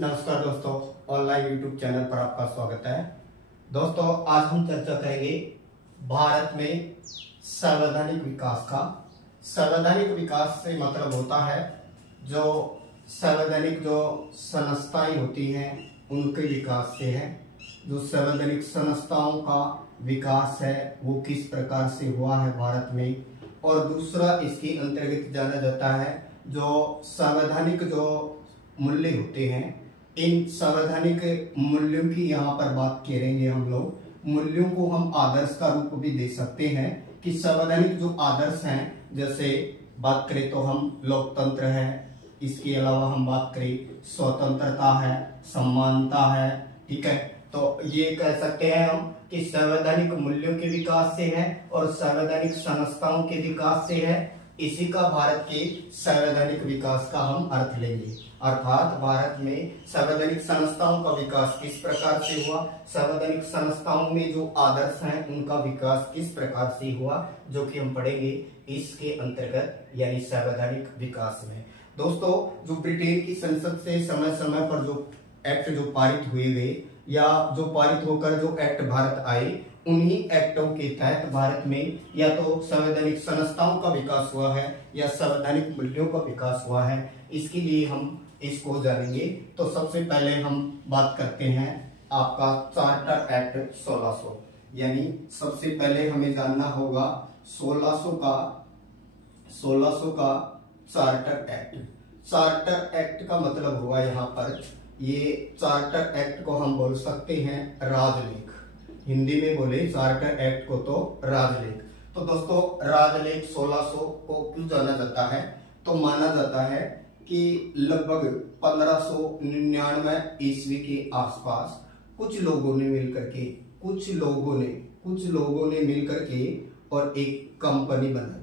नमस्कार दोस्तों, online YouTube channel पर आपका स्वागत है। दोस्तों, आज हम चर्चा करेंगे भारत में संवैधानिक विकास का। संवैधानिक विकास से मतलब होता है जो संवैधानिक जो संस्थाएं होती हैं उनके विकास से है। जो संवैधानिक संस्थाओं का विकास है वो किस प्रकार से हुआ है भारत में, और दूसरा इसके अंतर्गत जाना जाता है जो संवैधानिक जो मूल्य होते हैं। इन संवैधानिक मूल्यों की यहाँ पर बात करेंगे हम लोग। मूल्यों को हम आदर्श का रूप भी दे सकते हैं कि संवैधानिक जो आदर्श हैं, जैसे बात करें तो हम लोकतंत्र है, इसके अलावा हम बात करें स्वतंत्रता है, समानता है, ठीक है। तो ये कह सकते हैं हम कि संवैधानिक मूल्यों के विकास से है और संवैधानिक संस्थाओं के विकास से है। इसी का भारत के संवैधानिक विकास का हम अर्थ लेंगे। अर्थात भारत में संवैधानिक संस्थाओं का विकास किस प्रकार से हुआ, संवैधानिक संस्थाओं में जो आदर्श हैं उनका विकास किस प्रकार से हुआ, जो कि हम पढ़ेंगे इसके अंतर्गत यानी संवैधानिक विकास में। दोस्तों, जो ब्रिटेन की संसद से समय समय पर जो एक्ट जो पारित हुए गए या जो पारित होकर जो एक्ट भारत आए, उन्हीं एक्टों के तहत भारत में या तो संवैधानिक संस्थाओं का विकास हुआ है या संवैधानिक मूल्यों का विकास हुआ है। इसके लिए हम इसको जानेंगे। तो सबसे पहले हम बात करते हैं आपका चार्टर एक्ट 1600, यानी सबसे पहले हमें जानना होगा 1600 का चार्टर एक्ट। चार्टर एक्ट का मतलब हुआ यहाँ पर, ये चार्टर एक्ट को हम बोल सकते हैं राजलेख। हिंदी में बोले चार्टर एक्ट को तो राजलेख। तो दोस्तों, राजलेख 1600 को क्यों जाना जाता है, तो माना जाता है कि लगभग 1599 ईस्वी के आसपास कुछ लोगों ने मिलकर के और एक कंपनी बनाई।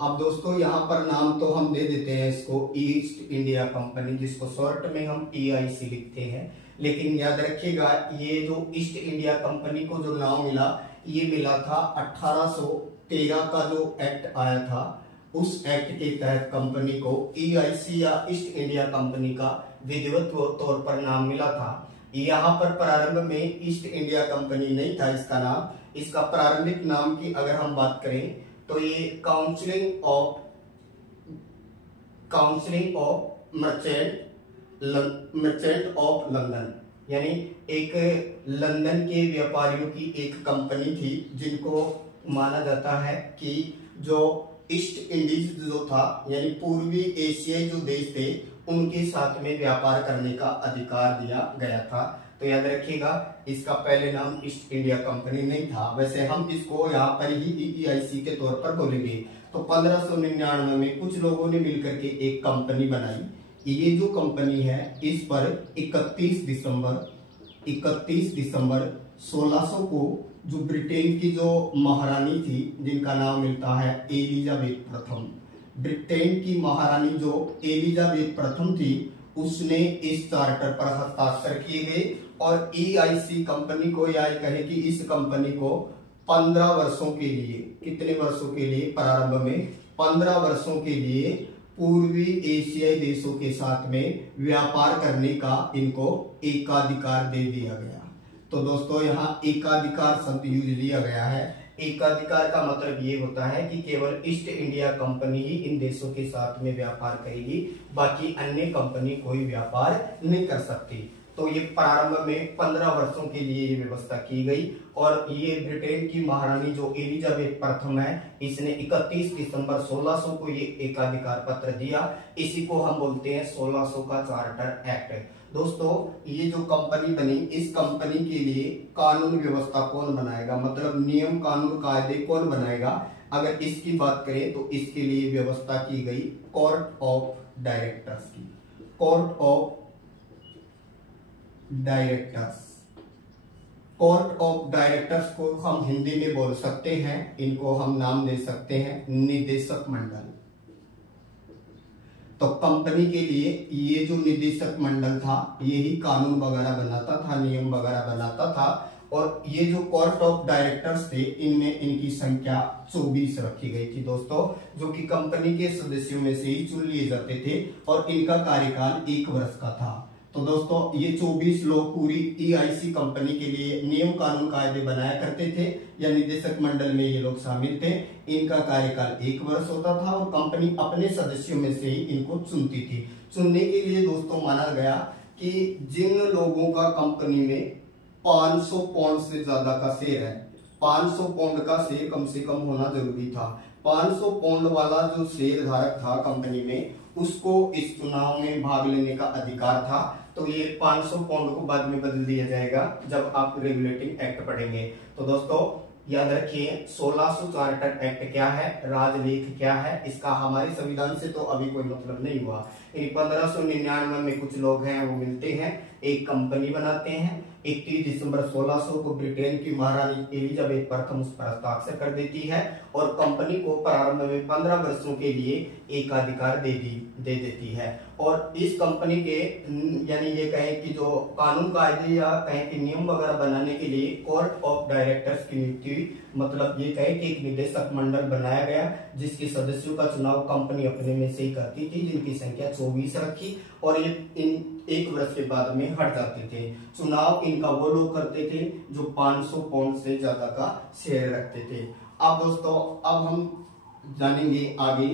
अब दोस्तों, यहाँ पर नाम तो हम दे देते हैं इसको ईस्ट इंडिया कंपनी, जिसको शॉर्ट में हम EIC लिखते हैं। लेकिन याद रखिएगा, ये जो ईस्ट इंडिया कंपनी को जो नाम मिला, ये मिला था 1813 का जो एक्ट आया था, उस एक्ट के तहत कंपनी को EIC या ईस्ट इंडिया कंपनी का विधिवत तौर पर नाम मिला था। यहाँ पर प्रारंभ में ईस्ट इंडिया कंपनी नहीं था इसका नाम। इसका प्रारंभिक नाम की अगर हम बात करें तो ये council of merchant of London, यानी एक लंदन के व्यापारियों की एक कंपनी थी, जिनको माना जाता है कि जो ईस्ट इंडीज जो था यानी पूर्वी एशियाई जो देश थे, उनके साथ में व्यापार करने का अधिकार दिया गया था। तो याद रखिएगा, इसका पहले नाम ईस्ट इंडिया कंपनी नहीं था। वैसे हम इसको यहाँ पर ही EIC के तौर पर बोलेंगे। तो 1599 में कुछ लोगों ने मिलकर के एक कंपनी बनाई। ये जो कंपनी है, इस पर 31 दिसंबर 1600 को जो ब्रिटेन की जो महारानी थी, जिनका नाम मिलता है एलिजाबेथ प्रथम, ब्रिटेन की महारानी जो एलिजाबेथ प्रथम थी, उसने इस चार्टर पर हस्ताक्षर किए गए और EIC कंपनी को, या कहे कि इस कंपनी को 15 वर्षों के लिए, कितने वर्षों के लिए, प्रारंभ में 15 वर्षों के लिए पूर्वी एशियाई देशों के साथ में व्यापार करने का इनको एकाधिकार दे दिया गया। तो दोस्तों, यहाँ एकाधिकार शब्द यूज लिया गया है। एकाधिकार का मतलब ये होता है कि केवल ईस्ट इंडिया कंपनी ही इन देशों के साथ में व्यापार करेगी, बाकी अन्य कंपनी कोई व्यापार नहीं कर सकती। तो ये प्रारंभ में 15 वर्षों के लिए ये व्यवस्था की गई और ये ब्रिटेन की महारानी जो एलिजाबेथ प्रथम है, इसने 31 दिसंबर 1600 को ये एकाधिकार पत्र दिया। इसी को हम बोलते हैं 1600 का चार्टर एक्ट। दोस्तों, ये जो कंपनी बनी, इस कंपनी के लिए कानून व्यवस्था कौन बनाएगा, मतलब नियम कानून कायदे कौन बनाएगा, अगर इसकी बात करें तो इसके लिए व्यवस्था की गई कोर्ट ऑफ डायरेक्टर्स की। कोर्ट ऑफ डायरेक्टर्स को हम हिंदी में बोल सकते हैं, इनको हम नाम दे सकते हैं निदेशक मंडल। तो कंपनी के लिए ये जो निदेशक मंडल था, यही कानून वगैरह बनाता था, नियम वगैरह बनाता था। और ये जो कोर्ट ऑफ डायरेक्टर्स थे, इनमें इनकी संख्या 24 रखी गई थी दोस्तों, जो कि कंपनी के सदस्यों में से ही चुन लिए जाते थे और इनका कार्यकाल 1 वर्ष का था। तो दोस्तों ये 24 लोग पूरी EIC कंपनी के लिए नियम कानून कायदे बनाया करते थे या निदेशक मंडल में ये लोग शामिल थे। इनका कार्यकाल 1 वर्ष होता था और कंपनी अपने सदस्यों में से ही इनको चुनती थी। चुनने के लिए दोस्तों माना गया कि जिन लोगों का कंपनी में 500 पाउंड से ज्यादा का शेयर है, 500 पाउंड का शेयर कम से कम होना जरूरी था। 500 पाउंड वाला जो शेयर धारक था कंपनी में, उसको इस चुनाव में भाग लेने का अधिकार था। तो ये 500 पाउंड को बाद में बदल दिया जाएगा जब आप रेगुलेटिंग एक्ट पढ़ेंगे। तो दोस्तों याद रखिए 1600 चार्टर एक्ट क्या है, राजलेख क्या है, इसका हमारे संविधान से तो अभी कोई मतलब नहीं हुआ। 1599 में कुछ लोग हैं वो मिलते हैं, एक कंपनी बनाते हैं। 31 दिसंबर 1600 को ब्रिटेन की महारानी एलिजाबेथ प्रथम उस पर हस्ताक्षर कर देती है और कंपनी को प्रारंभ में 15 वर्षों के लिए एकाधिकार दे देती है। और इस कंपनी के यानी ये कहें कि जो कानून कायदे या कहें कि नियम वगैरह बनाने के लिए कोर्ट ऑफ डायरेक्टर्स की नियुक्ति, मतलब ये कहें कि एक निदेशक मंडल बनाया गया जिसके सदस्यों का चुनाव कंपनी अपने में से ही करती थी, जिनकी संख्या 24 रखी और ये इन 1 वर्ष के बाद में हट जाते थे। चुनाव इनका वो लोग करते थे जो 500 पाउंड से ज्यादा का शेयर रखते थे। अब दोस्तों अब हम जानेंगे आगे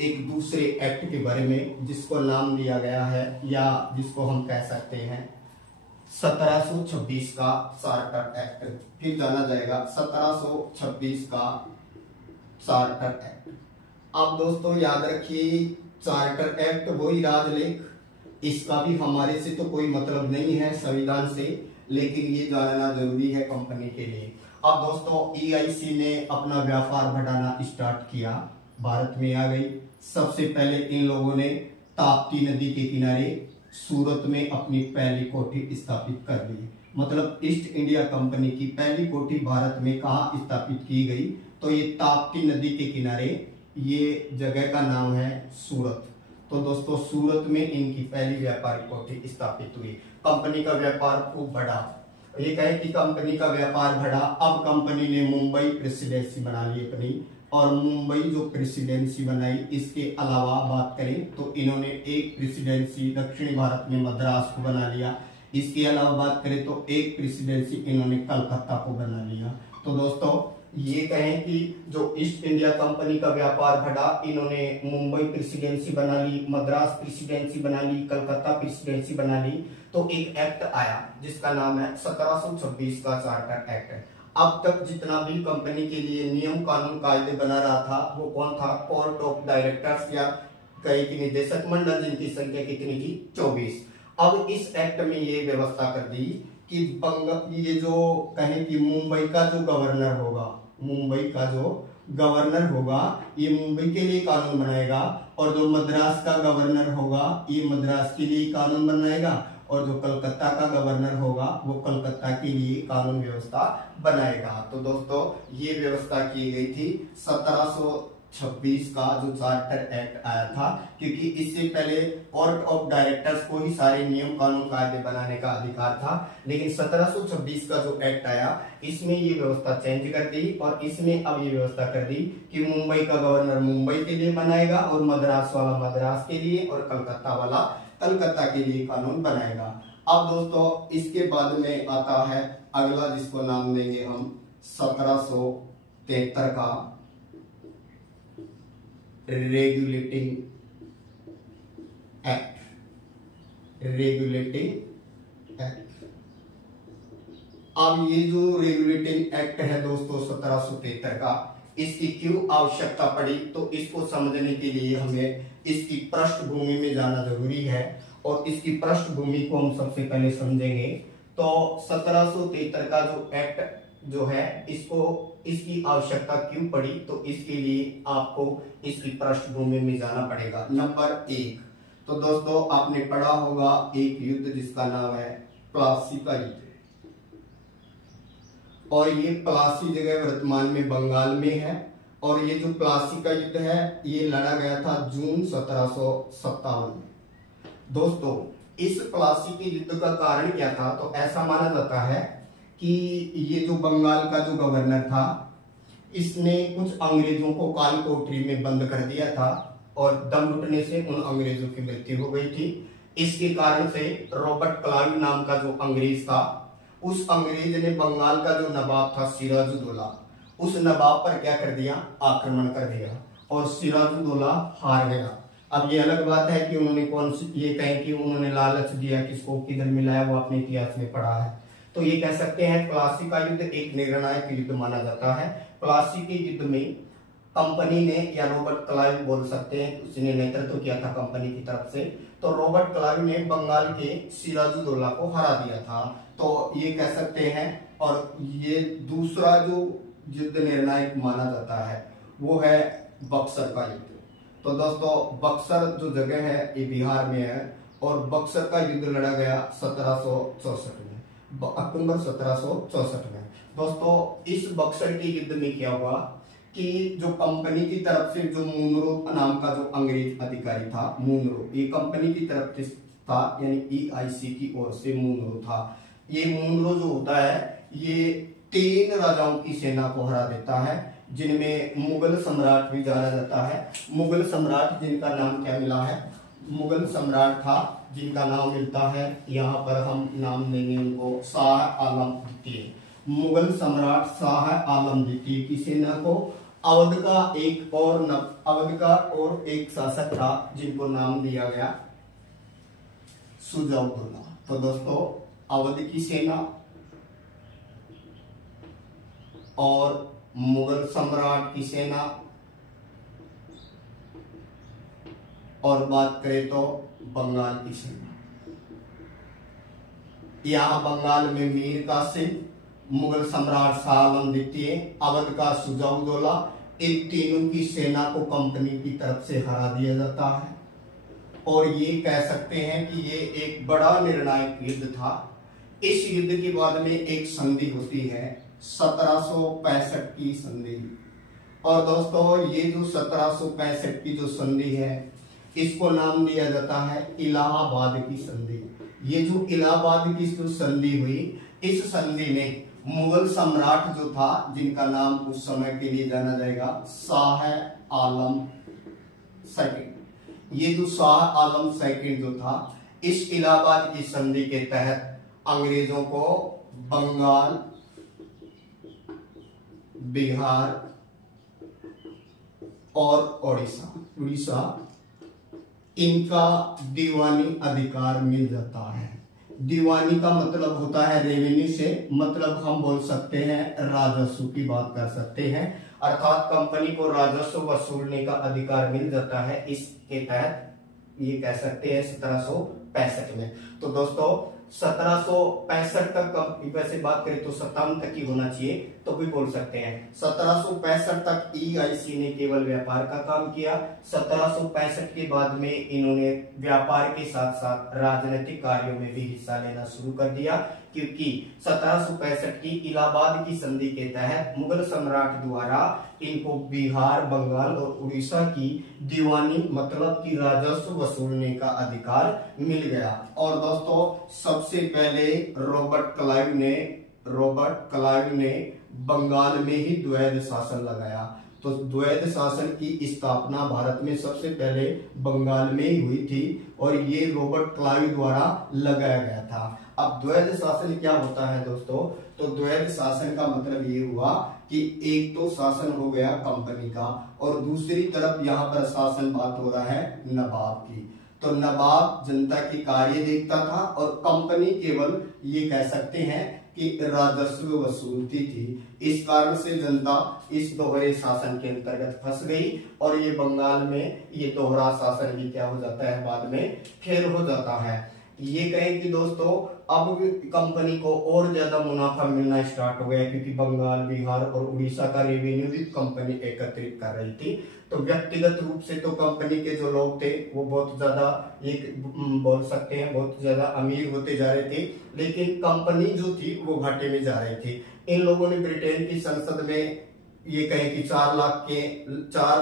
एक दूसरे एक्ट के बारे में जिसको नाम दिया गया है या जिसको हम कह सकते हैं 1726 का चार्टर एक्ट। फिर जाना जाएगा 1726 का चार्टर एक्ट। अब दोस्तों याद रखिए चार्टर एक्ट वही राजलेख, इसका भी हमारे से तो कोई मतलब नहीं है संविधान से, लेकिन ये जानना जरूरी है कंपनी के लिए। अब दोस्तों EIC ने अपना व्यापार बढ़ाना स्टार्ट किया, भारत में आ गई। सबसे पहले इन लोगों ने ताप्ती नदी के किनारे सूरत में अपनी पहली कोठी स्थापित कर दी। मतलब ईस्ट इंडिया कंपनी की पहली कोठी भारत में कहाँ स्थापित की गई, तो ये ताप्ती नदी के किनारे, ये जगह का नाम है सूरत। तो दोस्तों सूरत में इनकी पहली व्यापारिक कोठी स्थापित हुई। कंपनी का व्यापार खूब बढ़ा, ये कहे कि कंपनी का व्यापार बढ़ा। अब कंपनी ने मुंबई प्रेसिडेंसी बना ली अपनी, और मुंबई जो प्रेसिडेंसी बनाई, इसके अलावा बात करें तो इन्होंने एक प्रेसिडेंसी दक्षिणी भारत में मद्रास को बना लिया। इसके अलावा बात करें तो एक प्रेसिडेंसी इन्होंने कलकत्ता को बना लिया। तो दोस्तों ये कहें कि जो ईस्ट इंडिया कंपनी का व्यापार बढ़ा, इन्होंने मुंबई प्रेसिडेंसी बना ली, मद्रास प्रेसिडेंसी बना ली, कलकत्ता प्रेसिडेंसी बना ली। तो एक एक्ट आया जिसका नाम है 1726 का चार्टर एक्ट। अब तक जितना भी कंपनी के लिए नियम कानून कायदे बना रहा था वो कौन था, कोर्ट ऑफ डायरेक्टर्स या कई की निदेशक मंडल, जिनकी संख्या कितनी थी 24। अब इस एक्ट में ये व्यवस्था कर दी कि ये जो कहें कि मुंबई का जो गवर्नर होगा, मुंबई का जो गवर्नर होगा ये मुंबई के लिए कानून बनाएगा, और जो मद्रास का गवर्नर होगा ये मद्रास के लिए कानून बनाएगा, और जो कलकत्ता का गवर्नर होगा वो कलकत्ता के लिए कानून व्यवस्था बनाएगा। तो दोस्तों ये व्यवस्था की गई थी 1726 का जो चार्टर एक्ट आया था, क्योंकि इससे पहले कोर्ट ऑफ डायरेक्टर्स को ही सारे नियम कानून कायदे बनाने का अधिकार था, लेकिन 1726 का जो एक्ट आया इसमें ये व्यवस्था चेंज कर दी, और इसमें अब ये व्यवस्था कर दी कि मुंबई का गवर्नर मुंबई के लिए बनाएगा, और मद्रास वाला मद्रास के लिए, और कलकत्ता वाला कलकत्ता के लिए कानून बनाएगा। अब दोस्तों इसके बाद में आता है अगला जिसको नाम देंगे हम 1773 का रेगुलेटिंग एक्ट। Regulating act. अब ये जो रेगुलेटिंग एक्ट है दोस्तों 1773 का, इसकी क्यों आवश्यकता पड़ी, तो इसको समझने के लिए हमें इसकी पृष्ठभूमि में जाना जरूरी है, और इसकी पृष्ठभूमि को हम सबसे पहले समझेंगे। तो 1773 का जो एक्ट जो है इसकी आवश्यकता क्यों पड़ी, तो इसके लिए आपको इसकी पृष्ठभूमि में जाना पड़ेगा। नंबर 1, तो दोस्तों आपने पढ़ा होगा एक युद्ध जिसका नाम है प्लासी का युद्ध, और ये प्लासी जगह वर्तमान में बंगाल में है, और ये जो प्लासी का युद्ध है ये लड़ा गया था जून 1757 में। दोस्तों इस प्लासी के युद्ध का कारण क्या था, तो ऐसा माना जाता है कि ये जो बंगाल का जो गवर्नर था इसने कुछ अंग्रेजों को काल कोठरी में बंद कर दिया था, और दम घुटने से उन अंग्रेजों की मृत्यु हो गई थी। इसके कारण से रॉबर्ट क्लाइव नाम का जो अंग्रेज था, उस अंग्रेज ने बंगाल का जो नवाब था सिराजुद्दौला, उस नवाब पर क्या कर दिया, आक्रमण कर दिया और सिराजुद्दौला हार गया। अब ये अलग बात है कि उन्होंने कौन सी, ये कहें कि उन्होंने लालच दिया, किसको किधर मिलाया, वो अपने इतिहास में पढ़ा है। तो ये कह सकते हैं प्लासी का युद्ध एक निर्णायक युद्ध माना जाता है। प्लासी के युद्ध में कंपनी ने, या रॉबर्ट क्लाइव बोल सकते हैं, उसने नेतृत्व किया था कंपनी की तरफ से। तो रॉबर्ट क्लाइव ने बंगाल के सिराजुद्दौला को हरा दिया था। तो ये कह सकते हैं। और ये दूसरा जो युद्ध निर्णायक माना जाता है वो है बक्सर का युद्ध। तो दोस्तों बक्सर जो जगह है ये बिहार में है और बक्सर का युद्ध लड़ा गया 1764 में, अक्टूबर 1764 में। दोस्तों इस बक्सर के युद्ध में क्या हुआ कि जो कंपनी की तरफ से जो मुनरो नाम का जो अंग्रेज अधिकारी था, मुनरो, ये कंपनी की तरफ से था, यानी EIC की ओर से मुनरो था। ये मुनरो जो होता है ये 3 राजाओं की सेना को हरा देता है, जिनमें मुगल सम्राट भी जाना जाता है। मुगल सम्राट जिनका नाम क्या मिला है, मुगल सम्राट था जिनका नाम मिलता है, यहाँ पर हम नाम देंगे उनको, शाह आलम द्वितीय। मुगल सम्राट शाह आलम द्वितीय की सेना को अवध का और एक शासक था जिनको नाम दिया गया शुजाउद्दौला। तो दोस्तों अवध की सेना और मुगल सम्राट की सेना, और बात करें तो बंगाल की सेना, यहाँ बंगाल में मीर कासिम, मुगल सम्राट शाह आलम द्वितीय, अवध का शुजाउद्दौला, इन तीनों की सेना को कंपनी की तरफ से हरा दिया जाता है। और ये कह सकते हैं कि ये एक बड़ा निर्णायक युद्ध था। इस युद्ध के बाद में एक संधि होती है 1765 की संधि। और दोस्तों ये जो 1765 की जो संधि है इसको नाम दिया जाता है इलाहाबाद की संधि। ये जो इलाहाबाद की जो संधि हुई, इस संधि में मुगल सम्राट जो था, जिनका नाम उस समय के लिए जाना जाएगा शाह आलम सेकंड, ये जो शाह आलम सेकंड जो था, इस इलाहाबाद की संधि के तहत अंग्रेजों को बंगाल, बिहार और उड़ीसा इनका दीवानी अधिकार मिल जाता है। दीवानी का मतलब होता है रेवेन्यू से, मतलब हम बोल सकते हैं राजस्व की बात कर सकते हैं, अर्थात कंपनी को राजस्व वसूलने का अधिकार मिल जाता है। इसके तहत ये कह सकते हैं 1765 में। तो दोस्तों 1765 तक, वैसे बात करें तो 57 तक ही होना चाहिए, तो भी बोल सकते हैं 1765 तक EIC ने केवल व्यापार का काम किया। 1765 के बाद में इन्होंने व्यापार के साथ साथ राजनीतिक कार्यों में भी हिस्सा लेना शुरू कर दिया, क्योंकि 1765 की इलाहाबाद की संधि के तहत मुगल सम्राट द्वारा इनको बिहार, बंगाल और उड़ीसा की दीवानी मतलब की राजस्व वसूलने का अधिकार मिल गया। और दोस्तों सबसे पहले रॉबर्ट क्लाइव ने बंगाल में ही द्वैध शासन लगाया। तो द्वैध शासन की स्थापना भारत में सबसे पहले बंगाल में ही हुई थी और ये रॉबर्ट क्लाइव द्वारा लगाया गया था। अब द्वैध शासन क्या होता है दोस्तों? तो द्वैध शासन का मतलब ये हुआ कि एक तो शासन हो गया कंपनी का और दूसरी तरफ यहाँ पर शासन बात हो रहा है नवाब की। तो नवाब जनता के कार्य देखता था और कंपनी केवल ये कह सकते हैं कि राजस्व वसूलती थी। इस कारण से जनता इस दोहरे शासन के अंतर्गत फंस गई और ये बंगाल में ये दोहरा शासन भी क्या हो जाता है, बाद में फेल हो जाता है। ये कहें कि दोस्तों अब कंपनी को और ज्यादा मुनाफा मिलना स्टार्ट हो गया, क्योंकि बंगाल, बिहार और उड़ीसा का रेवेन्यू भी कंपनी एकत्रित कर रही थी। तो व्यक्तिगत रूप से तो कंपनी के जो लोग थे वो बहुत ज्यादा, एक बोल सकते हैं बहुत ज्यादा अमीर होते जा रहे थे, लेकिन कंपनी जो थी वो घाटे में जा रही थी। इन लोगों ने ब्रिटेन की संसद में ये कहे कि 4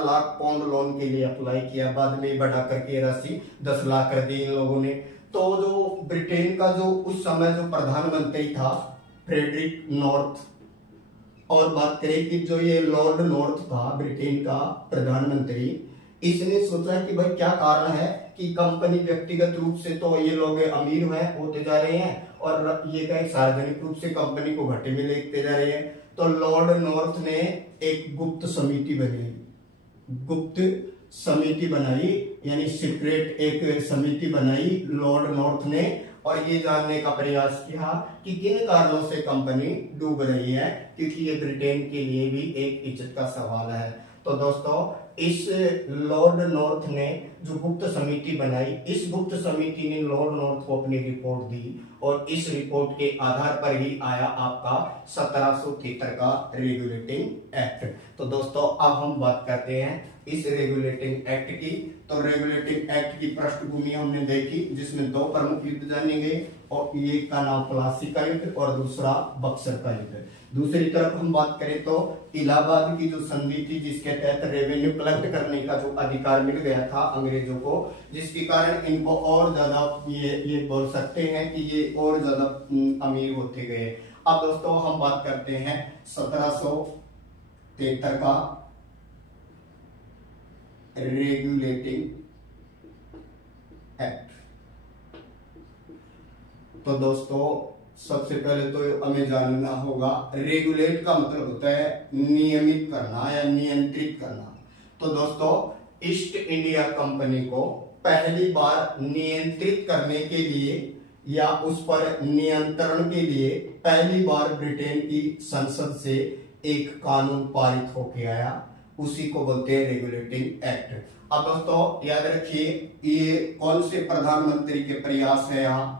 लाख पाउंड लोन के लिए अप्लाई किया, बाद में बढ़ा करके राशि 10 लाख कर दी इन लोगों ने। तो जो ब्रिटेन का जो उस समय जो प्रधानमंत्री था फ्रेडरिक नॉर्थ, और बात करें कि जो ये लॉर्ड नॉर्थ था ब्रिटेन का प्रधानमंत्री, इसने सोचा कि भाई क्या कारण है कि कंपनी व्यक्तिगत रूप से तो ये लोग अमीर होते जा रहे हैं और ये कहीं सार्वजनिक रूप से कंपनी को घाटे में लेते जा रहे हैं। तो लॉर्ड नॉर्थ ने एक गुप्त समिति बनाई, यानी सीक्रेट एक समिति बनाई लॉर्ड नॉर्थ ने, और ये जानने का प्रयास किया कि किन कारणों से कंपनी डूब रही है, क्योंकि ये ब्रिटेन के लिए भी एक इज्जत का सवाल है। तो दोस्तों इस लॉर्ड नॉर्थ ने जो गुप्त समिति बनाई, इस गुप्त समिति ने लॉर्ड नॉर्थ को अपनी रिपोर्ट दी और इस रिपोर्ट के आधार पर ही आया आपका 1773 का रेगुलेटिंग एक्ट। तो दोस्तों अब हम बात करते हैं इस रेगुलेटिंग एक्ट की। तो रेगुलेटिंग एक्ट की पृष्ठभूमि हमने देखी, जिसमें दो प्रमुख युद्ध जाने गए, और एक का नाम प्लासी का युद्ध और दूसरा बक्सर का युद्ध। दूसरी तरफ हम बात करें तो इलाहाबाद की जो संधि थी, जिसके तहत रेवेन्यू कलेक्ट करने का जो अधिकार मिल गया था अंग्रेजों को, जिसके कारण इनको और ज्यादा ये बोल सकते हैं कि ये और ज्यादा अमीर होते गए। अब दोस्तों हम बात करते हैं 1773 का रेगुलेटिंग एक्ट। तो दोस्तों सबसे पहले तो हमें जानना होगा, रेगुलेट का मतलब होता है नियमित करना या नियंत्रित करना। तो दोस्तों ईस्ट इंडिया कंपनी को पहली बार नियंत्रित करने के लिए या उस पर नियंत्रण के लिए पहली बार ब्रिटेन की संसद से एक कानून पारित होके आया, उसी को बोलते हैं रेगुलेटिंग एक्ट। अब दोस्तों याद रखिए, ये कौन से प्रधानमंत्री के प्रयास है यहाँ,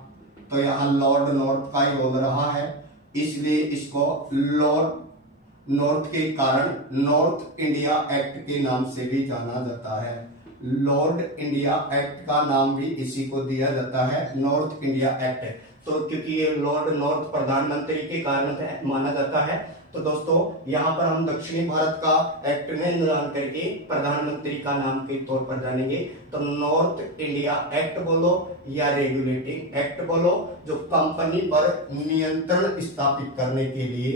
तो यहाँ लॉर्ड नॉर्थ का ही रोल रहा है, इसलिए इसको लॉर्ड नॉर्थ के कारण नॉर्थ इंडिया एक्ट के नाम से भी जाना जाता है। लॉर्ड इंडिया एक्ट का नाम भी इसी को दिया जाता है, नॉर्थ इंडिया एक्ट। तो क्योंकि ये लॉर्ड नॉर्थ प्रधानमंत्री के कारण माना जाता है, तो दोस्तों यहाँ पर हम दक्षिणी भारत का एक्ट में निर्धारण करके प्रधानमंत्री का नाम के तौर पर जानेंगे। तो नॉर्थ इंडिया एक्ट बोलो या रेगुलेटिंग एक्ट बोलो, जो कंपनी पर नियंत्रण स्थापित करने के लिए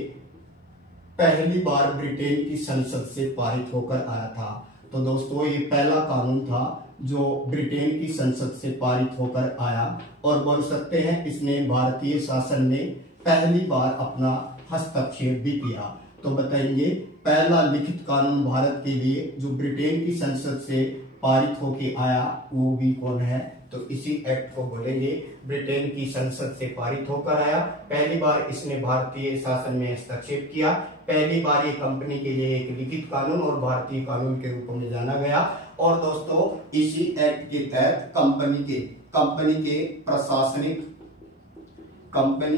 पहली बार ब्रिटेन की संसद से पारित होकर आया था। तो दोस्तों ये पहला कानून था जो ब्रिटेन की संसद से पारित होकर आया, और बोल सकते हैं इसने भारतीय शासन में पहली बार अपना हस्तक्षेप भी किया। तो बताएंगे पहला लिखित कानून भारत के लिए जो ब्रिटेन की संसद से पारित होके आया वो भी कौन है, तो इसी एक्ट को बोलेंगे ब्रिटेन की संसद से पारित होकर आया। पहली बार इसने भारतीय शासन में हस्तक्षेप किया, पहली बार ये कंपनी के लिए एक लिखित कानून और भारतीय कानून के रूप में जाना गया। और दोस्तों इसी एक्ट के तहत कंपनी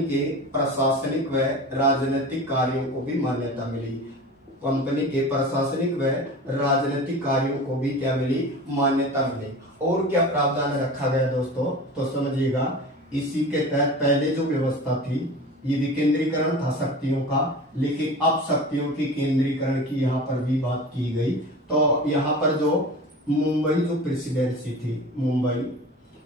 के प्रशासनिक व राजनीतिक कार्यों को भी मान्यता मिली। कंपनी के प्रशासनिक व राजनीतिक कार्यों को भी क्या मिली, मान्यता मिली। और क्या प्रावधान रखा गया दोस्तों, तो समझिएगा, इसी के तहत पहले जो व्यवस्था थी ये विकेंद्रीकरण था शक्तियों का, लेकिन अब शक्तियों की केंद्रीकरण की यहाँ पर भी बात की गई। तो यहाँ पर जो मुंबई जो प्रेसिडेंसी थी, मुंबई,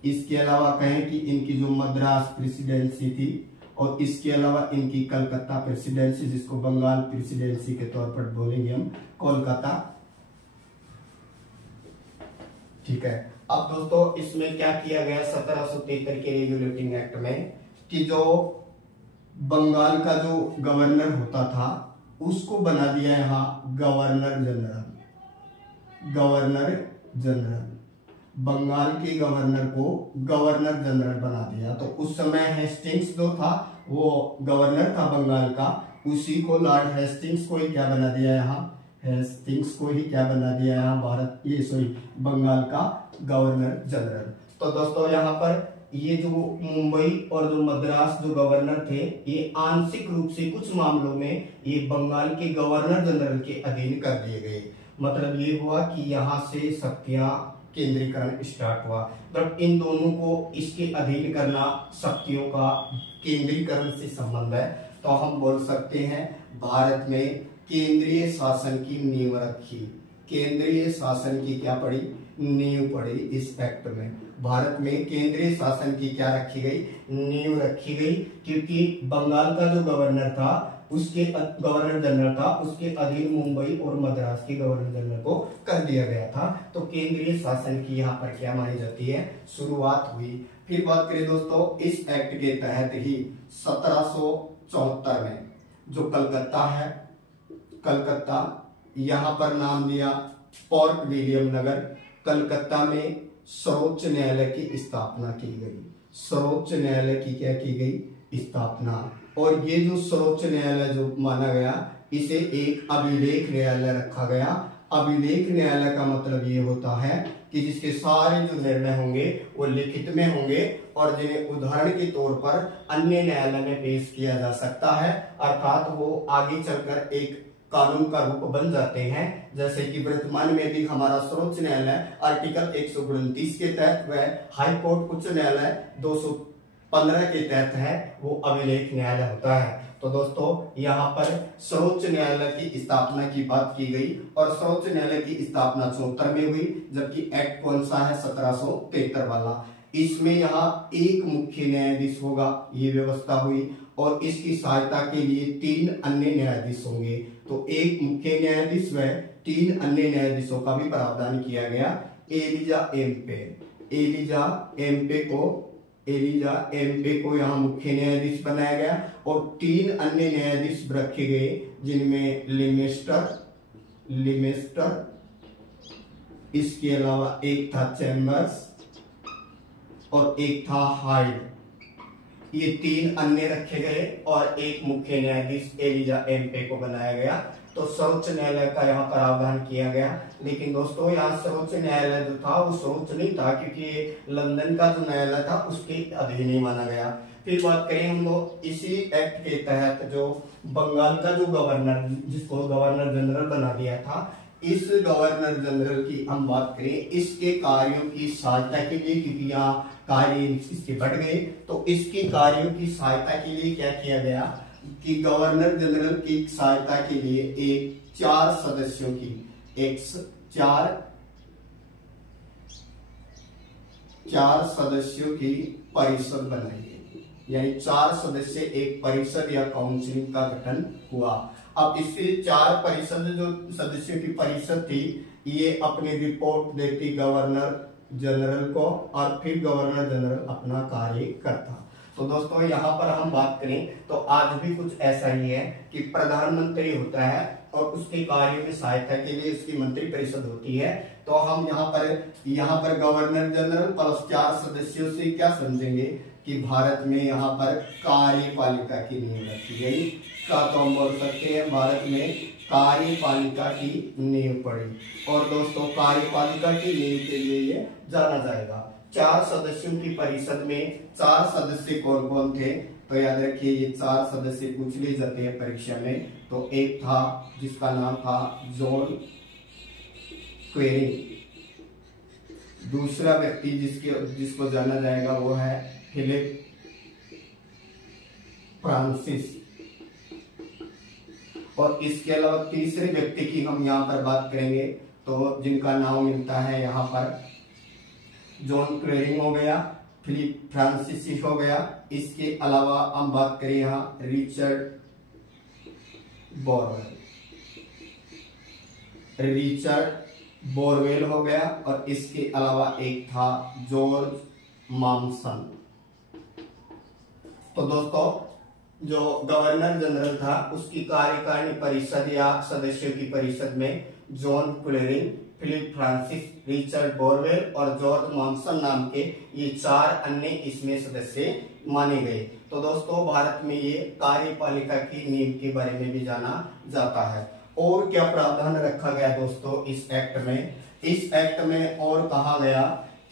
इसके अलावा कहें कि इनकी जो मद्रास प्रेसिडेंसी थी, और इसके अलावा इनकी कलकत्ता प्रेसिडेंसी, जिसको बंगाल प्रेसिडेंसी के तौर पर बोलेंगे हम, कोलकाता। ठीक है। अब दोस्तों इसमें क्या किया गया 1773 के रेगुलेटिंग एक्ट में, कि जो बंगाल का जो गवर्नर होता था उसको बना दिया यहाँ गवर्नर जनरल। बंगाल के गवर्नर को गवर्नर जनरल बना दिया। तो उस समय हेस्टिंग्स जो था वो गवर्नर था बंगाल का, उसी को लॉर्ड हेस्टिंग्स को ही क्या बना दिया यहाँ, हेस्टिंग्स को ही क्या बना दिया यहाँ बंगाल का गवर्नर जनरल। तो दोस्तों यहाँ पर ये जो मुंबई और जो मद्रास जो गवर्नर थे, ये आंशिक रूप से कुछ मामलों में ये बंगाल के गवर्नर जनरल के अधीन कर दिए गए। मतलब ये हुआ कि यहाँ से शक्तियां केंद्रीकरण स्टार्ट हुआ, मतलब इन दोनों को इसके अधीन करना शक्तियों का केंद्रीकरण से संबंध है। तो हम बोल सकते हैं भारत में केंद्रीय शासन की नींव रखी, केंद्रीय शासन की क्या पड़ी, नींव पड़ी। इस एक्ट में भारत में केंद्रीय शासन की क्या रखी गई, नींव रखी गई, क्योंकि बंगाल का जो गवर्नर था उसके गवर्नर जनरल था, उसके अधीन मुंबई और मद्रास के गवर्नर जनरल को कर दिया गया था। तो केंद्रीय शासन की यहाँ पर क्या मानी जाती है, शुरुआत हुई। फिर बात करें दोस्तों, इस एक्ट के तहत ही 1774 में जो कलकत्ता है, कलकत्ता यहाँ पर नाम दिया पोर्ट विलियम नगर, कलकत्ता में सर्वोच्च न्यायालय की स्थापना की गई। सर्वोच्च न्यायालय की क्या की गई, स्थापना। और ये जो सर्वोच्च न्यायालय जो माना गया, इसे एक अभिलेख न्यायालय रखा गया। अभिलेख न्यायालय का मतलब ये होता है कि जिसके सारे जो निर्णय होंगे वो लिखित में होंगे और जिन्हें उदाहरण के तौर पर अन्य न्यायालय में पेश किया जा सकता है, अर्थात वो आगे चलकर एक कानून का रूप बन जाते हैं। जैसे कि वर्तमान में भी हमारा सर्वोच्च न्यायालय आर्टिकल 129 के तहत व हाई कोर्ट उच्च न्यायालय 215 के तहत है, वो अभिलेख न्यायालय होता है। तो दोस्तों यहाँ पर सर्वोच्च न्यायालय की स्थापना की बात की गई और सर्वोच्च न्यायालय की स्थापना 74 में हुई, जबकि एक्ट कौन सा है, 1773 वाला। इसमें यहाँ एक मुख्य न्यायाधीश होगा, ये व्यवस्था हुई और इसकी सहायता के लिए 3 अन्य न्यायाधीश होंगे। तो एक मुख्य न्यायाधीश व 3 अन्य न्यायाधीशों का भी प्रावधान किया गया। एलिजा एम्पे को यहाँ मुख्य न्यायाधीश बनाया गया और 3 अन्य न्यायाधीश रखे गए, जिनमें लिमेस्टर, इसके अलावा एक था चैम्बर्स और एक था हाइड। ये 3 अन्य रखे गए और एक मुख्य न्यायाधीश एलिजा एम्पे को बनाया गया। तो सर्वोच्च न्यायालय का यहाँ प्रावधान किया गया। लेकिन दोस्तों यहाँ सर्वोच्च न्यायालय जो था वो सर्वोच्च नहीं था, क्योंकि लंदन का जो न्यायालय था उसके अधीन ही माना गया। फिर बात करें हम लोग इसी एक्ट के तहत जो बंगाल का जो गवर्नर, जिसको गवर्नर जनरल बना दिया था, इस गवर्नर जनरल की हम बात करें, इसके कार्यों की सहायता के लिए, क्योंकि यहाँ कार्य इसके बढ़ गए, तो इसके कार्यों की सहायता के लिए क्या किया गया कि गवर्नर जनरल की सहायता के लिए एक 4 सदस्यों की परिषद बनाई गई, यानी 4 सदस्य एक परिषद या काउंसिल का गठन हुआ। अब इससे 4 परिषद जो सदस्यों की परिषद थी, ये अपनी रिपोर्ट देती गवर्नर जनरल को और फिर गवर्नर जनरल अपना कार्य करता। तो दोस्तों यहाँ पर हम बात करें तो आज भी कुछ ऐसा ही है कि प्रधानमंत्री होता है और उसके कार्यों की सहायता के लिए उसकी मंत्री परिषद होती है। तो हम यहाँ पर गवर्नर जनरल प्लस 4 सदस्यों से क्या समझेंगे कि भारत में यहाँ पर कार्यपालिका की नींव रखी गई। का तो हम बोल सकते हैं भारत में कार्यपालिका की नींव पड़ी। और दोस्तों कार्यपालिका की नींव के लिए ये जाना जाएगा। 4 सदस्यों की परिषद में 4 सदस्य कौन कौन थे, तो याद रखिए ये 4 सदस्य पूछ लिए जाते हैं परीक्षा में। तो एक था जिसका नाम था जॉन क्वेरिंग, दूसरा व्यक्ति जिसको जाना जाएगा वो है फिलिप फ्रांसिस, और इसके अलावा तीसरे व्यक्ति की हम यहाँ पर बात करेंगे तो जिनका नाम मिलता है यहाँ पर जॉन क्वेरिंग हो गया, फिलिप फ्रांसिस हो गया। इसके अलावा हम बात करें यहाँ रिचर्ड बोरवेल हो गया, और इसके अलावा एक था जॉर्ज मॉम्सन। तो दोस्तों जो गवर्नर जनरल था उसकी कार्यकारिणी परिषद या सदस्यों की परिषद में John Clavering, Philip Francis, Richard Barwell और जॉर्ज मॉम्सन नाम के ये 4 अन्य इसमें सदस्य माने गए। तो दोस्तों भारत में ये कार्यपालिका की नींव के बारे में भी जाना जाता है। और क्या प्रावधान रखा गया दोस्तों इस एक्ट में? इस एक्ट में और कहा गया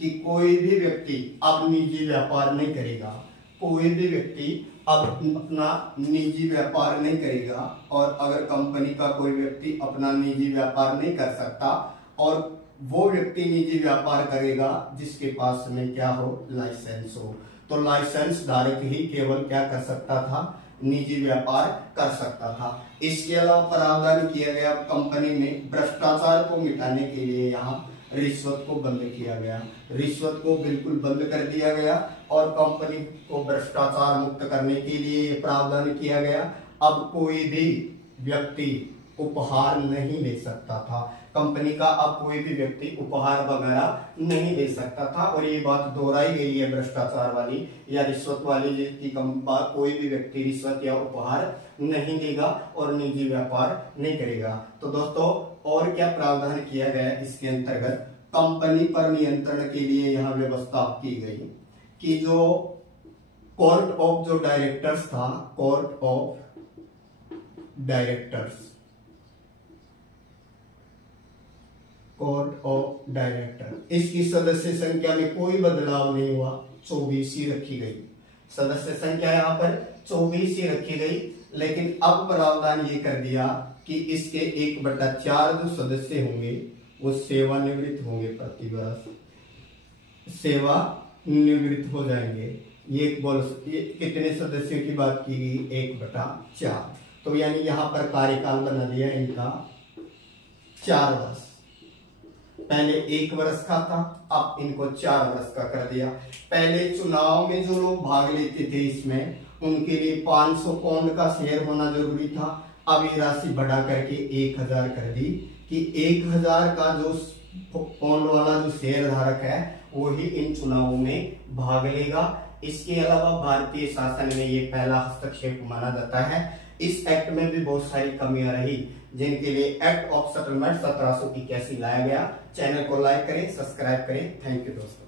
कि कोई भी व्यक्ति अब निजी व्यापार नहीं करेगा, कोई भी व्यक्ति अब अपना निजी व्यापार नहीं करेगा। और अगर कंपनी का कोई व्यक्ति अपना निजी व्यापार नहीं कर सकता, और वो व्यक्ति निजी व्यापार करेगा जिसके पास में क्या हो, लाइसेंस हो। तो लाइसेंस धारक ही केवल क्या कर सकता था, निजी व्यापार कर सकता था। इसके अलावा प्रावधान किया गया कंपनी में भ्रष्टाचार को मिटाने के लिए यहाँ रिश्वत को बंद किया गया, रिश्वत को बिल्कुल बंद कर दिया गया और कंपनी को भ्रष्टाचार मुक्त करने के लिए ये प्रावधान किया गया। अब कोई भी व्यक्ति उपहार नहीं ले सकता था। कंपनी का अब कोई भी व्यक्ति उपहार वगैरह नहीं दे सकता था। और ये बात दोहराई गई है भ्रष्टाचार वाली या रिश्वत वाली कि कोई भी व्यक्ति रिश्वत या उपहार नहीं देगा और निजी व्यापार नहीं करेगा। तो दोस्तों और क्या प्रावधान किया गया इसके अंतर्गत, कंपनी पर नियंत्रण के लिए यह व्यवस्था की गई कि जो कोर्ट ऑफ जो डायरेक्टर्स था, court of directors, court of director, इसकी सदस्य संख्या में कोई बदलाव नहीं हुआ, 24 ही रखी गई। सदस्य संख्या यहाँ पर 24 ही रखी गई। लेकिन अब प्रावधान ये कर दिया कि इसके 1/4 जो सदस्य होंगे वो सेवानिवृत्त होंगे, प्रतिवर्ष सेवानिवृत्त हो जाएंगे। ये कितने सदस्यों की बात की गई, 1/4। तो यानी यहाँ पर कार्यकाल बना दिया इनका 4 वर्ष। पहले 1 वर्ष का था, अब इनको 4 वर्ष का कर दिया। पहले चुनाव में जो लोग भाग लेते थे इसमें उनके लिए 500 पाउंड का शेयर होना जरूरी था। अब ये राशि बढ़ा करके 1000 कर दी कि 1000 का जो पाउंड वाला जो शेयर धारक है वो ही इन चुनावों में भाग लेगा। इसके अलावा भारतीय शासन में ये पहला हस्तक्षेप माना जाता है। इस एक्ट में भी बहुत सारी कमियां रही जिनके लिए एक्ट ऑफ सेटलमेंट 1781 लाया गया। चैनल को लाइक करें, सब्सक्राइब करें। थैंक यू दोस्तों।